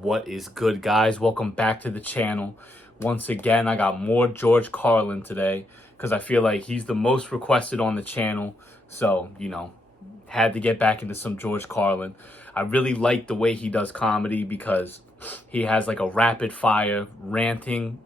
What is good, guys? Welcome back to the channel. Once again, I got more George Carlin today because I feel like he's the most requested on the channel. So, had to get back into some George Carlin. I really like the way he does comedy because he has like a rapid fire ranting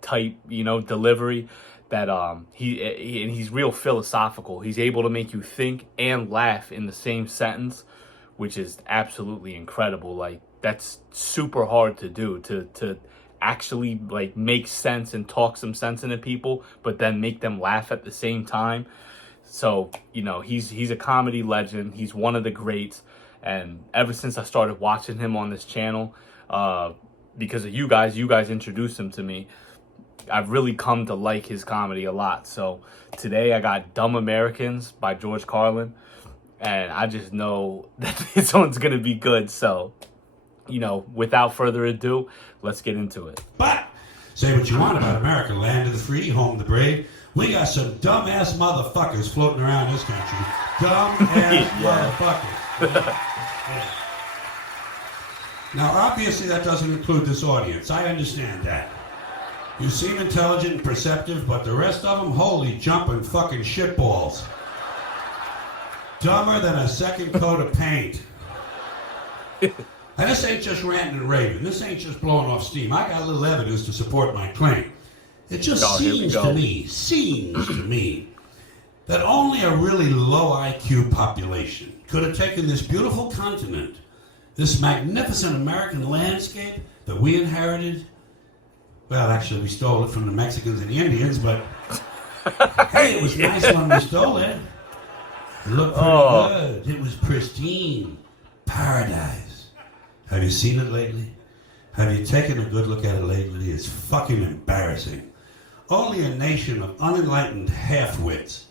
type, delivery that he's real philosophical. He's able to make you think and laugh in the same sentence, which is absolutely incredible. Like, that's super hard to do, to actually like make sense and talk some sense into people, but then make them laugh at the same time. So, he's a comedy legend. He's one of the greats. And ever since I started watching him on this channel, because of you guys introduced him to me, I've really come to like his comedy a lot. So today I got Dumb Americans by George Carlin, and I just know that this one's going to be good. So, without further ado, let's get into it. But say what you want about America, land of the free, home of the brave. We got some dumbass motherfuckers floating around this country. Dumbass motherfuckers. Yeah. Now, obviously, that doesn't include this audience. I understand that. You seem intelligent and perceptive, but the rest of them, holy jumping fucking shitballs. Dumber than a second coat of paint. And this ain't just ranting and raving. This ain't just blowing off steam. I got a little evidence to support my claim. It just seems to me that only a really low IQ population could have taken this beautiful continent, this magnificent American landscape that we inherited. Well, actually, we stole it from the Mexicans and the Indians, but hey, it was nice when we stole it. It looked pretty good. It was pristine. Paradise. Have you seen it lately? Have you taken a good look at it lately? It's fucking embarrassing. Only a nation of unenlightened half-wits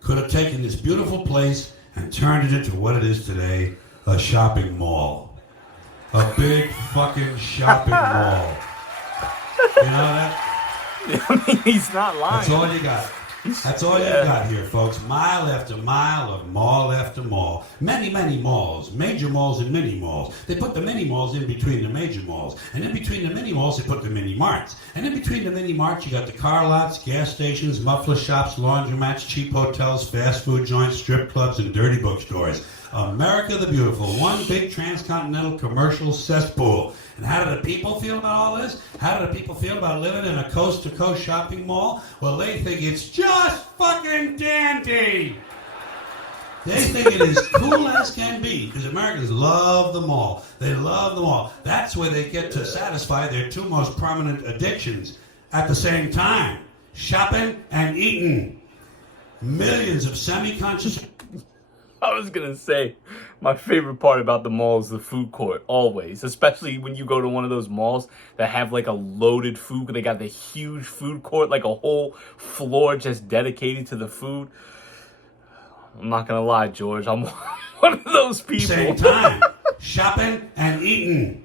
could have taken this beautiful place and turned it into what it is today, a shopping mall. A big fucking shopping mall. You know that? I mean, he's not lying. That's all you got. That's all you got here, folks. Mile after mile of mall after mall. Many, many malls. Major malls and mini malls. They put the mini malls in between the major malls. And in between the mini malls, they put the mini marts. And in between the mini marts, you got the car lots, gas stations, muffler shops, laundromats, cheap hotels, fast food joints, strip clubs, and dirty bookstores. America the Beautiful, one big transcontinental commercial cesspool. And how do the people feel about all this? How do the people feel about living in a coast-to-coast shopping mall? Well, they think it's just fucking dandy. They think it is cool as can be, because Americans love the mall. They love the mall. That's where they get to satisfy their two most prominent addictions at the same time: shopping and eating. Millions of semi-conscious... I was going to say, my favorite part about the mall is the food court, always. Especially when you go to one of those malls that have like a loaded food. They got the huge food court, like a whole floor just dedicated to the food. I'm not going to lie, George. I'm one of those people. Same time, shopping and eating.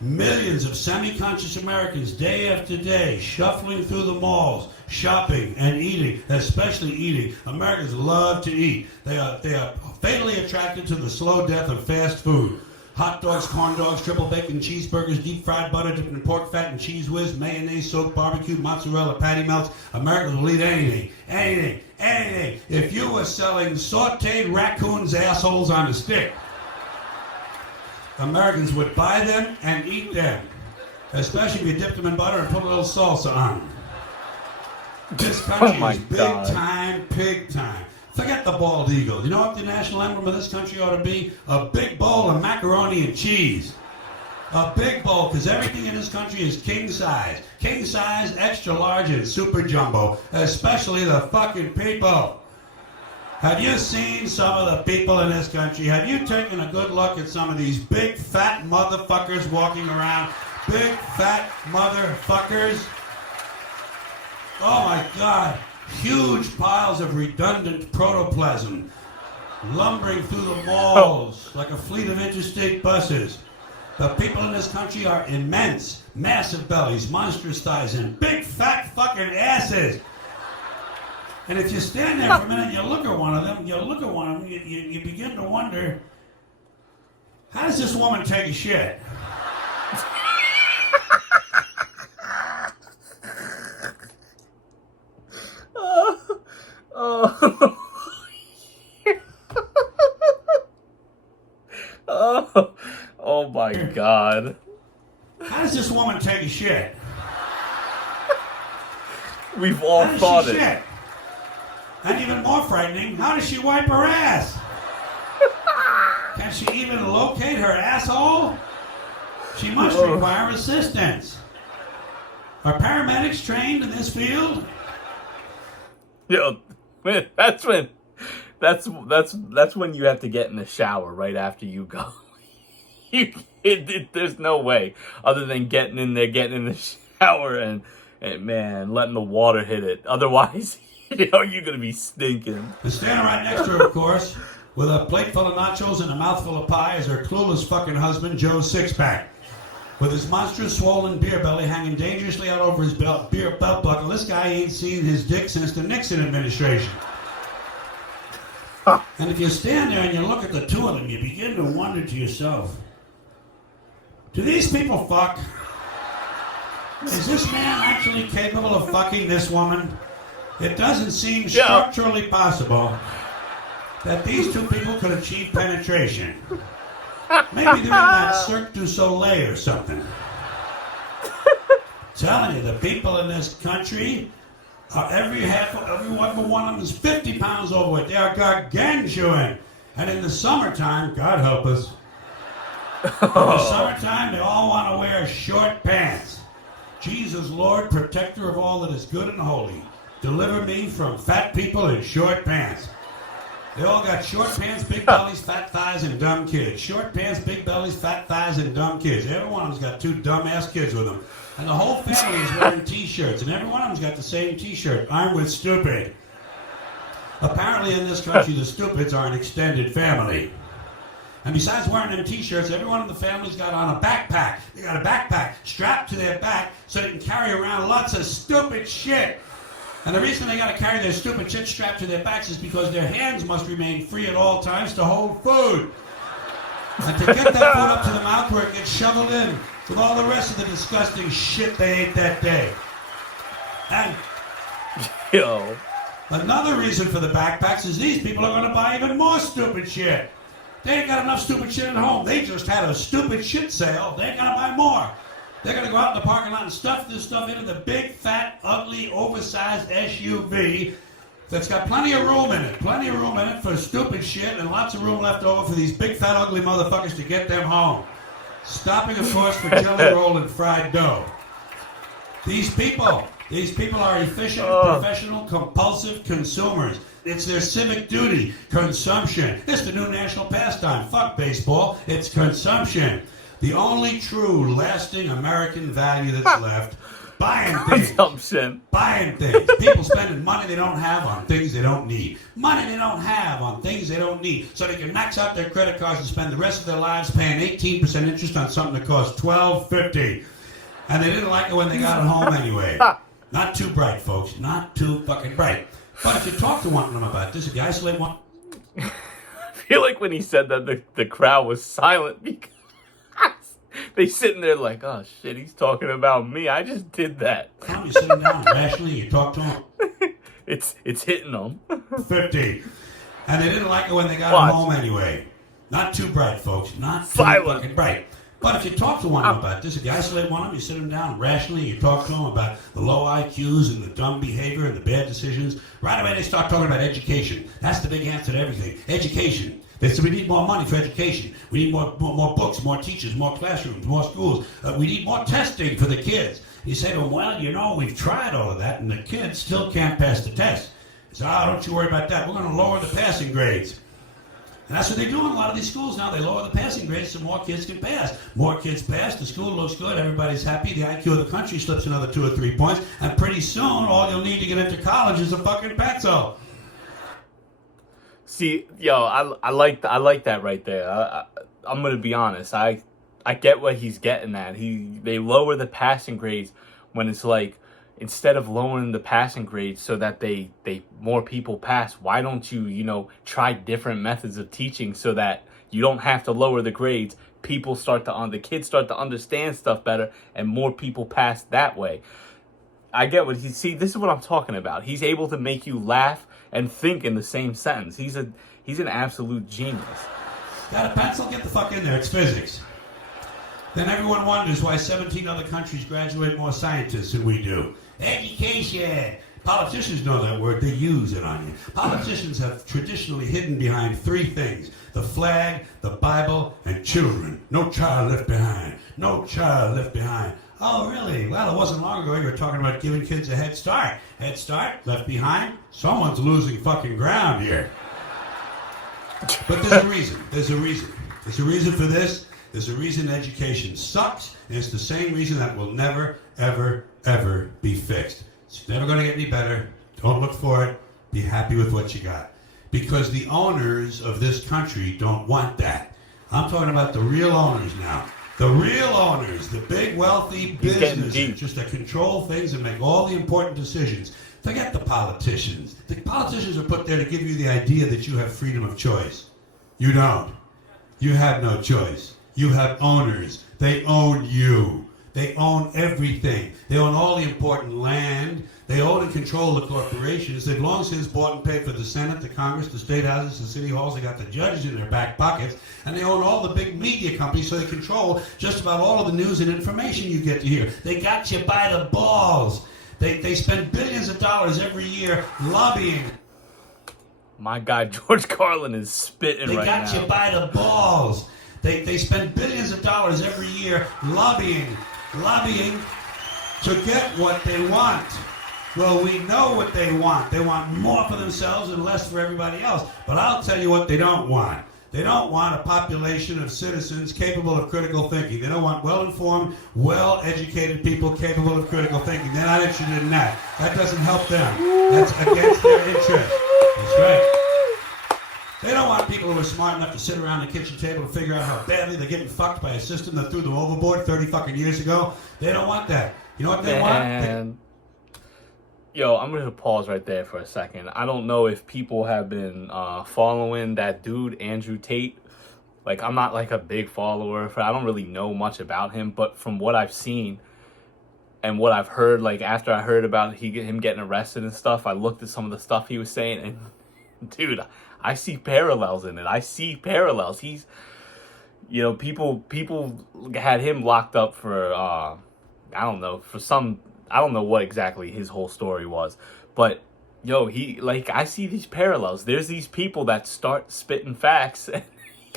Millions of semi-conscious Americans, day after day, shuffling through the malls, shopping and eating, especially eating. Americans love to eat. They are fatally attracted to the slow death of fast food. Hot dogs, corn dogs, triple bacon cheeseburgers, deep fried butter dipped in pork fat and cheese whiz, mayonnaise, soaked barbecue, mozzarella, patty melts. Americans will eat anything. If you were selling sauteed raccoons' assholes on a stick, Americans would buy them and eat them, especially if you dipped them in butter and put a little salsa on them. This country is big time, pig time. Forget the bald eagle. You know what the national emblem of this country ought to be? A big bowl of macaroni and cheese. A big bowl, because everything in this country is king size. King size, extra large, and super jumbo, especially the fucking people. Have you seen some of the people in this country? Have you taken a good look at some of these big fat motherfuckers walking around? Big fat motherfuckers. Oh my God. Huge piles of redundant protoplasm lumbering through the malls like a fleet of interstate buses. The people in this country are immense, massive bellies, monstrous thighs, and big fat fucking asses. And if you stand there for a minute and you look at one of them, you begin to wonder, how does this woman take a shit? God. How does this woman take a shit? We've all thought it. Shit? And even more frightening, how does she wipe her ass? Can she even locate her asshole? She must require assistance. Are paramedics trained in this field? Yo, that's when you have to get in the shower right after you go. There's no way other than getting in the shower and man, letting the water hit it. Otherwise, you're gonna be stinking. And standing right next to her, of course, with a plate full of nachos and a mouthful of pie, is her clueless fucking husband, Joe Sixpack. With his monstrous swollen beer belly hanging dangerously out over his belt buckle, this guy ain't seen his dick since the Nixon administration. And if you stand there and you look at the two of them, you begin to wonder to yourself, do these people fuck? Is this man actually capable of fucking this woman? It doesn't seem structurally possible that these two people could achieve penetration. Maybe they're in that Cirque du Soleil or something. Telling you, the people in this country, every one of them is 50 pounds overweight. They are gargantuan. And in the summertime, God help us, in the summertime, they all want to wear short pants. Jesus, Lord, protector of all that is good and holy, deliver me from fat people in short pants. They all got short pants, big bellies, fat thighs, and dumb kids. Short pants, big bellies, fat thighs, and dumb kids. Every one of them's got two dumb-ass kids with them. And the whole family is wearing T-shirts, and every one of them's got the same T-shirt. I'm with stupid. Apparently in this country, the stupids are an extended family. And besides wearing them T-shirts, every one of the families got on a backpack. They got a backpack strapped to their back so they can carry around lots of stupid shit. And the reason they got to carry their stupid shit strapped to their backs is because their hands must remain free at all times to hold food. And to get that food up to the mouth where it gets shoveled in with all the rest of the disgusting shit they ate that day. And another reason for the backpacks is these people are going to buy even more stupid shit. They ain't got enough stupid shit at home. They just had a stupid shit sale. They ain't got to buy more. They're going to go out in the parking lot and stuff this stuff into the big, fat, ugly, oversized SUV that's got plenty of room in it. Plenty of room in it for stupid shit and lots of room left over for these big, fat, ugly motherfuckers to get them home. Stopping, of course, for jelly roll and fried dough. These people are efficient, professional, compulsive consumers. It's their civic duty. Consumption. It's the new national pastime. Fuck baseball. It's consumption. The only true, lasting American value that's left. Buying things. Consumption. Buying things. People spending money they don't have on things they don't need. Money they don't have on things they don't need. So they can max out their credit cards and spend the rest of their lives paying 18% interest on something that costs $12.50. And they didn't like it when they got it home anyway. Not too bright, folks. Not too fucking bright. But if you talk to one of them about this, if you isolate one... I feel like when he said that, the crowd was silent because they sitting there like, oh shit, he's talking about me. I just did that. You're sitting down rationally, you talk to him. It's hitting them. 50. And they didn't like it when they got it home anyway. Not too bright, folks. Not too fucking bright. But if you talk to one of them about this, if you isolate one of them, you sit them down rationally, you talk to them about the low IQs and the dumb behavior and the bad decisions, right away they start talking about education. That's the big answer to everything. Education. They said we need more money for education. We need more books, more teachers, more classrooms, more schools. We need more testing for the kids. You say to them, well, we've tried all of that and the kids still can't pass the test. They say, don't you worry about that. We're going to lower the passing grades. And that's what they do in a lot of these schools now. They lower the passing grades so more kids can pass. More kids pass, the school looks good, everybody's happy, the IQ of the country slips another 2 or 3 points, and pretty soon all you'll need to get into college is a fucking pencil. See, I like that right there. I'm gonna be honest. I get what he's getting at. They lower the passing grades when it's like, instead of lowering the passing grades so that they more people pass, why don't you try different methods of teaching so that you don't have to lower the grades? The kids start to understand stuff better, and more people pass that way. I get what this is what I'm talking about. He's able to make you laugh and think in the same sentence. He's an absolute genius. Got a pencil? Get the fuck in there. It's physics. Then everyone wonders why 17 other countries graduate more scientists than we do. Education. Politicians know that word. They use it on you. Politicians have traditionally hidden behind three things: the flag, the Bible, and children. No child left behind. No child left behind. Oh, really? Well, it wasn't long ago you were talking about giving kids a head start. Head start? Left behind? Someone's losing fucking ground here. But there's a reason. There's a reason. There's a reason for this. There's a reason education sucks, and it's the same reason that will never, ever, ever be fixed. It's never going to get any better. Don't look for it. Be happy with what you got. Because the owners of this country don't want that. I'm talking about the real owners now. The real owners, the big wealthy businesses just that control things and make all the important decisions. Forget the politicians. The politicians are put there to give you the idea that you have freedom of choice. You don't. You have no choice. You have owners. They own you. They own everything. They own all the important land. They own and control the corporations. They've long since bought and paid for the Senate, the Congress, the state houses, the city halls. They got the judges in their back pockets. And they own all the big media companies, so they control just about all of the news and information you get to hear. They got you by the balls. They spend billions of dollars every year lobbying. My guy George Carlin is spitting right now. They got you by the balls. They spend billions of dollars every year lobbying to get what they want. Well, we know what they want. They want more for themselves and less for everybody else. But I'll tell you what they don't want. They don't want a population of citizens capable of critical thinking. They don't want well-informed, well-educated people capable of critical thinking. They're not interested in that. That doesn't help them. That's against their interest. That's right. They don't want people who are smart enough to sit around the kitchen table and figure out how badly they're getting fucked by a system that threw them overboard 30 fucking years ago. They don't want that. You know what they want? Yo, I'm going to pause right there for a second. I don't know if people have been following that dude, Andrew Tate. Like, I'm not like a big follower. I don't really know much about him. But from what I've seen and what I've heard, like after I heard about him getting arrested and stuff, I looked at some of the stuff he was saying. And, dude, I see parallels in it. I see parallels. He's, you know, people had him locked up for, I don't know, for some... I don't know what exactly his whole story was, but yo, I see these parallels. There's these people that start spitting facts, and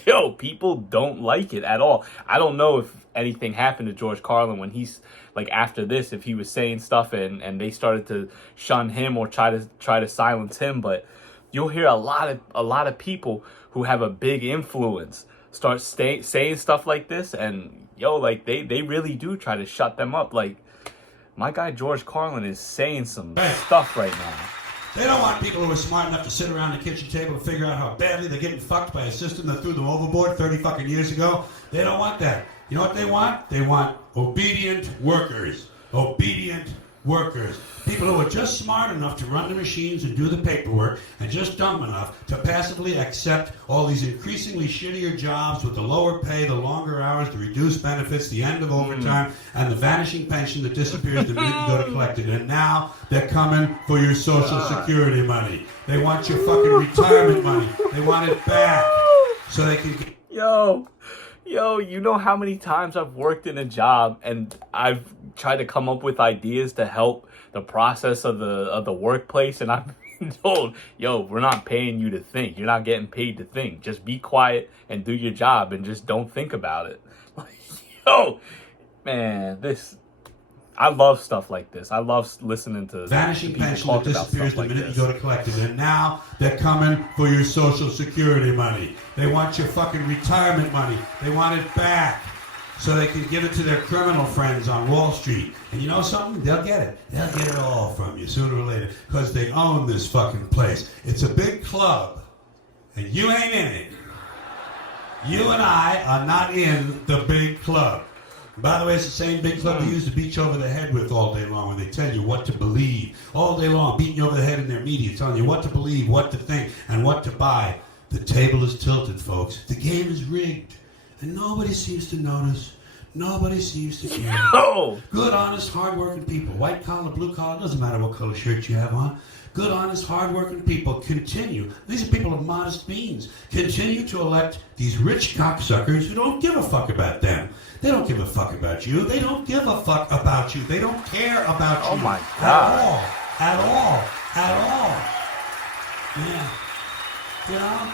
yo, people don't like it at all. I don't know if anything happened to George Carlin when he's like after this, if he was saying stuff and they started to shun him or try to silence him, but you'll hear a lot of people who have a big influence start saying stuff like this, and yo, like they really do try to shut them up. Like, my guy George Carlin is saying some stuff right now. They don't want people who are smart enough to sit around the kitchen table and figure out how badly they're getting fucked by a system that threw them overboard 30 fucking years ago. They don't want that. You know what they want? They want obedient workers. Obedient workers. People who are just smart enough to run the machines and do the paperwork, and just dumb enough to passively accept all these increasingly shittier jobs with the lower pay, the longer hours, the reduced benefits, the end of overtime, and the vanishing pension that disappears the minute you go to collect it. And now they're coming for your Social Security money. They want your fucking retirement money. They want it back so they can get... Yo, you know how many times I've worked in a job and I've tried to come up with ideas to help the process of the workplace, and I've been told, yo, we're not paying you to think. You're not getting paid to think. Just be quiet and do your job and just don't think about it. Like, yo, man, I love stuff like this. I love listening to vanishing pension that disappears the minute you go to collect it. And now they're coming for your Social Security money. They want your fucking retirement money. They want it back so they can give it to their criminal friends on Wall Street. And you know something? They'll get it. They'll get it all from you sooner or later because they own this fucking place. It's a big club, and you ain't in it. You and I are not in the big club. By the way, it's the same big club they use to beat you over the head with all day long when they tell you what to believe. All day long, beating you over the head in their media, telling you what to believe, what to think, and what to buy. The table is tilted, folks. The game is rigged. And nobody seems to notice. Nobody seems to care. Oh! Good, honest, hard-working people. White collar, blue collar, doesn't matter what color shirt you have on. Good, honest, hard-working people continue. These are people of modest means. Continue to elect these rich cocksuckers who don't give a fuck about them. They don't give a fuck about you. They don't give a fuck about you. They don't care about you. Oh my God. At all. Yeah. You know?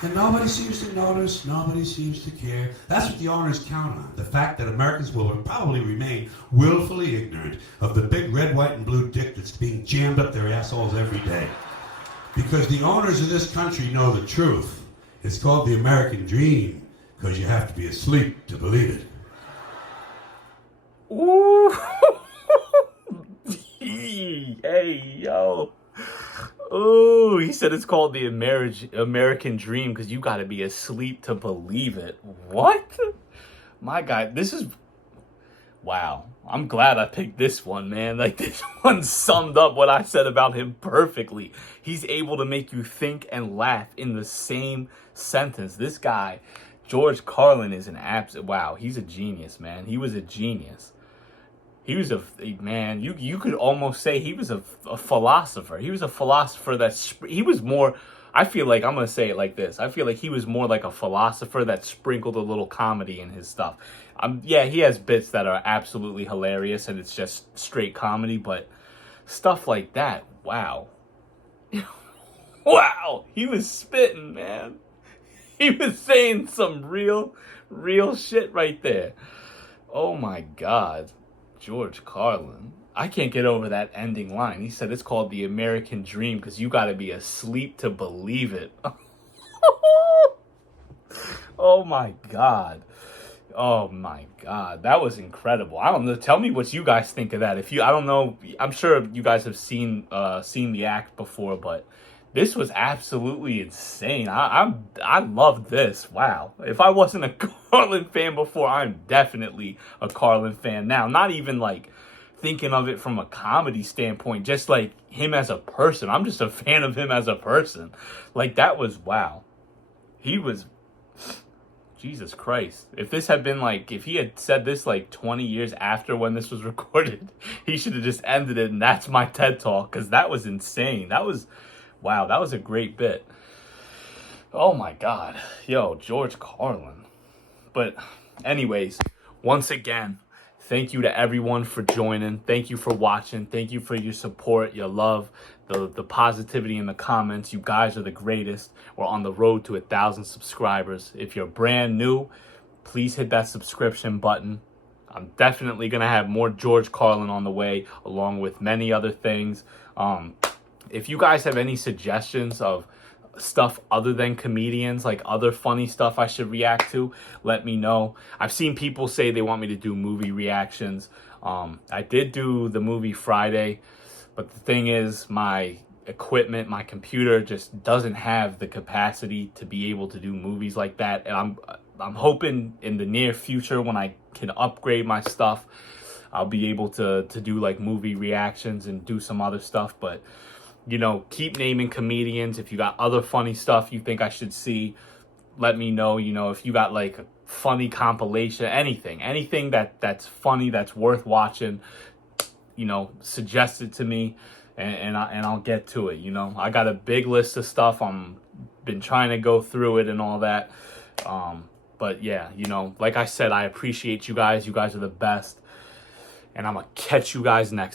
And nobody seems to notice, nobody seems to care. That's what the owners count on. The fact that Americans will probably remain willfully ignorant of the big red, white, and blue dick that's being jammed up their assholes every day. Because the owners of this country know the truth. It's called the American dream, because you have to be asleep to believe it. Ooh. Hey, yo. Oh, he said it's called the American dream because you got to be asleep to believe it. What? My God, this is... Wow. I'm glad I picked this one, man. Like, this one summed up what I said about him perfectly. He's able to make you think and laugh in the same sentence. This guy, George Carlin, is an absolute... Wow, he's a genius, man. He was a genius. He was man, you could almost say he was a philosopher. He was a philosopher he was more, I feel like, I'm going to say it like this. I feel like he was more like a philosopher that sprinkled a little comedy in his stuff. Yeah, he has bits that are absolutely hilarious and it's just straight comedy, but stuff like that, wow. Wow, he was spitting, man. He was saying some real shit right there. Oh my God. George Carlin. I can't get over that ending line. He said it's called the American dream because you got to be asleep to believe it. Oh my God. Oh my God. That was incredible. I don't know. Tell me what you guys think of that. I don't know. I'm sure you guys have seen the act before, but this was absolutely insane. I love this. Wow. If I wasn't a Carlin fan before, I'm definitely a Carlin fan now. Not even like thinking of it from a comedy standpoint, just like him as a person. I'm just a fan of him as a person. Like, that was wow. He was... Jesus Christ. If this had been like, if he had said this like 20 years after when this was recorded, he should have just ended it and that's my TED Talk, because that was insane. That was... Wow, that was a great bit. Oh my God. Yo, George Carlin. But anyways, once again, thank you to everyone for joining. Thank you for watching. Thank you for your support, your love, the positivity in the comments. You guys are the greatest. We're on the road to 1,000 subscribers. If you're brand new, please hit that subscription button. I'm definitely going to have more George Carlin on the way, along with many other things. If you guys have any suggestions of stuff other than comedians, like other funny stuff I should react to, let me know. I've seen people say they want me to do movie reactions. I did do the movie Friday, but the thing is, my equipment, my computer just doesn't have the capacity to be able to do movies like that. And I'm hoping in the near future, when I can upgrade my stuff, I'll be able to do like movie reactions and do some other stuff. But you know, keep naming comedians. If you got other funny stuff you think I should see, let me know. You know, if you got like a funny compilation, anything that's funny, that's worth watching, you know, suggest it to me and I'll get to it. You know, I got a big list of stuff. Been trying to go through it and all that. But yeah, you know, like I said, I appreciate you guys. You guys are the best. And I'm going to catch you guys next